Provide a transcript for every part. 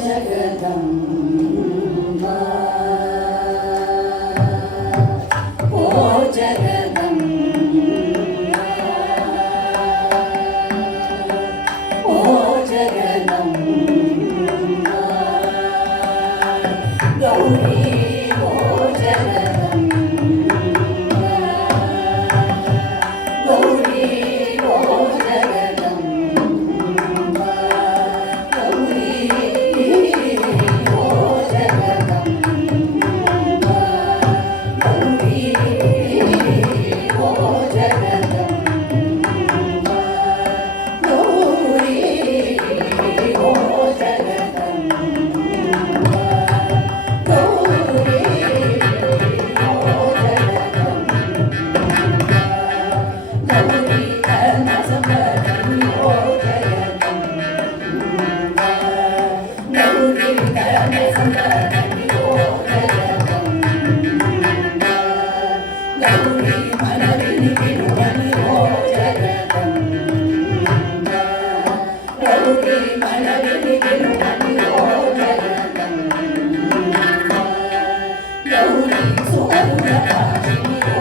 Oh Jagadamba oh Thank you.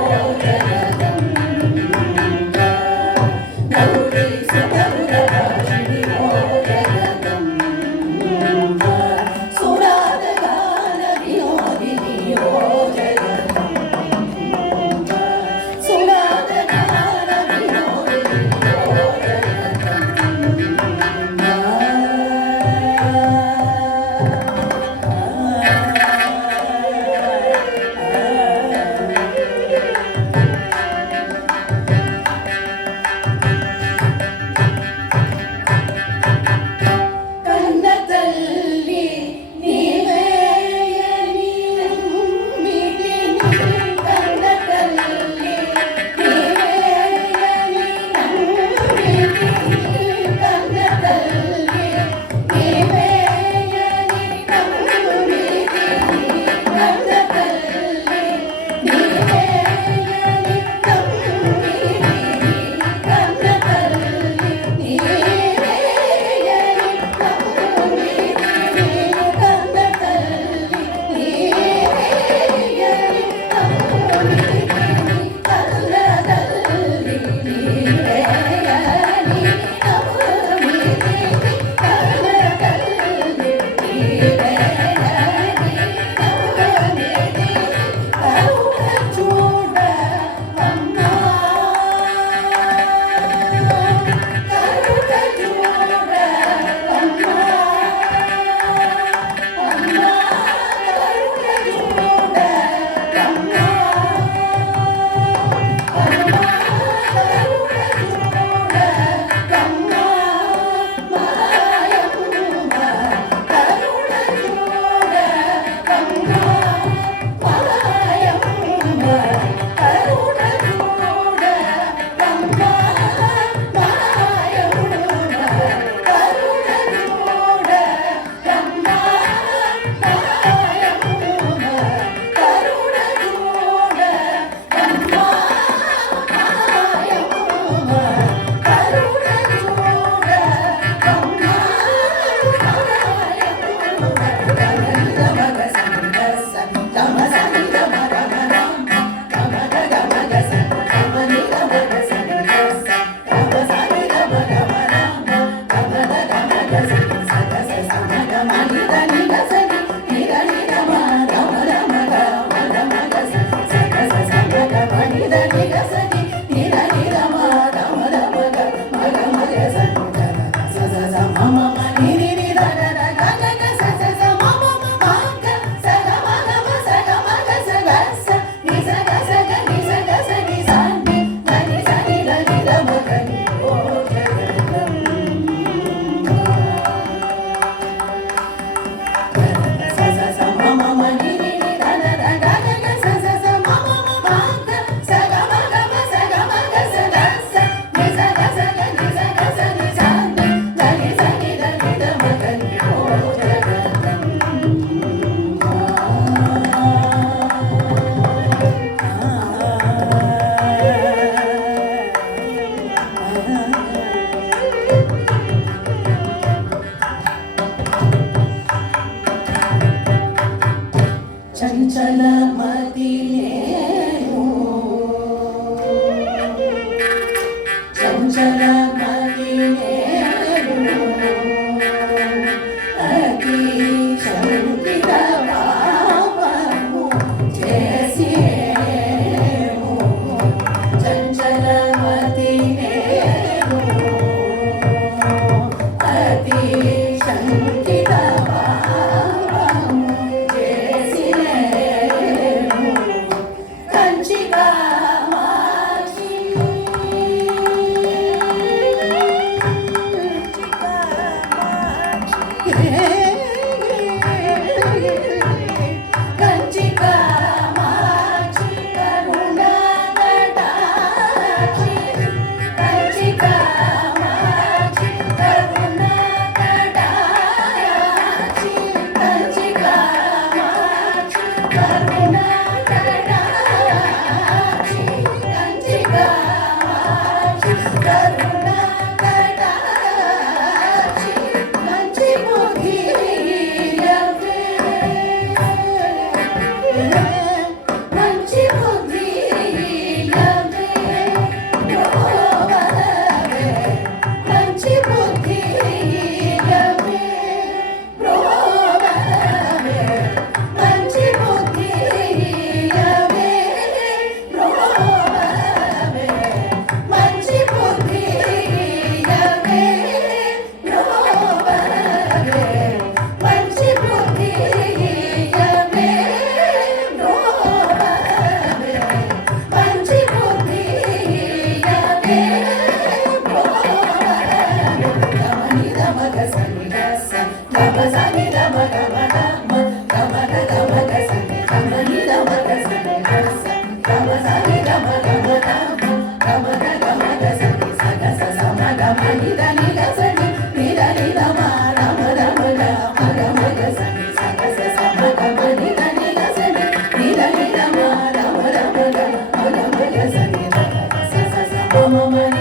Mama, Mama,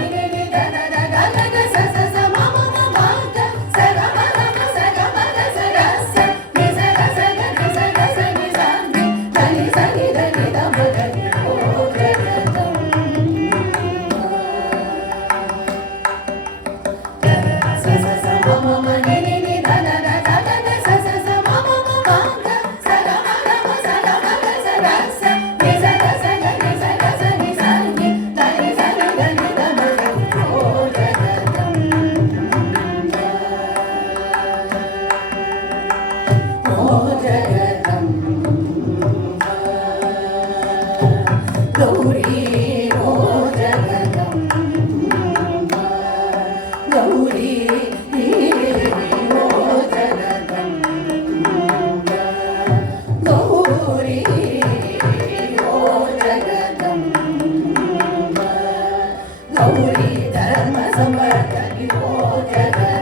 ಸಮರ್ಥನಿ ಓ ಜಗದ